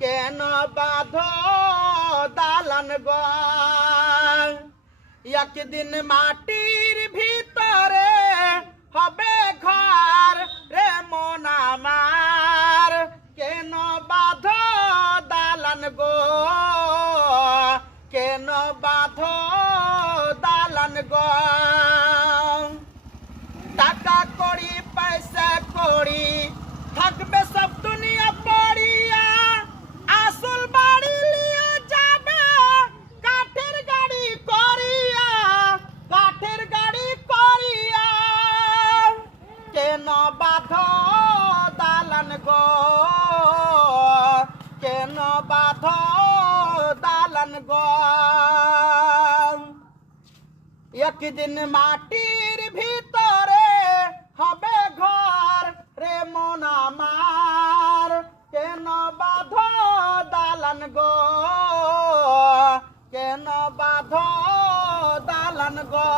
কেন বাঁধো দালান ঘর একদিন মাটির ভিতরে হবে ঘর রে মন আমার কেন বাঁধো দালান গো কেন বাঁধো দালান গো টাকা কড়ি পয়সা কড়ি থাকবে সব দুনিয়া পড়িয়া আসল বাড়ি নিয়ে যাবে কাঠের গাড়ি করিয়া কাঠের গাড়ি করিয়া কেন বাঁধো দালান গো কেন বাঁধো দালান গো একদিন মাটির ভিতরে হবে ঘর রে মন আমার কেন বাঁধো দালান গো কেন বাঁধো দালান গো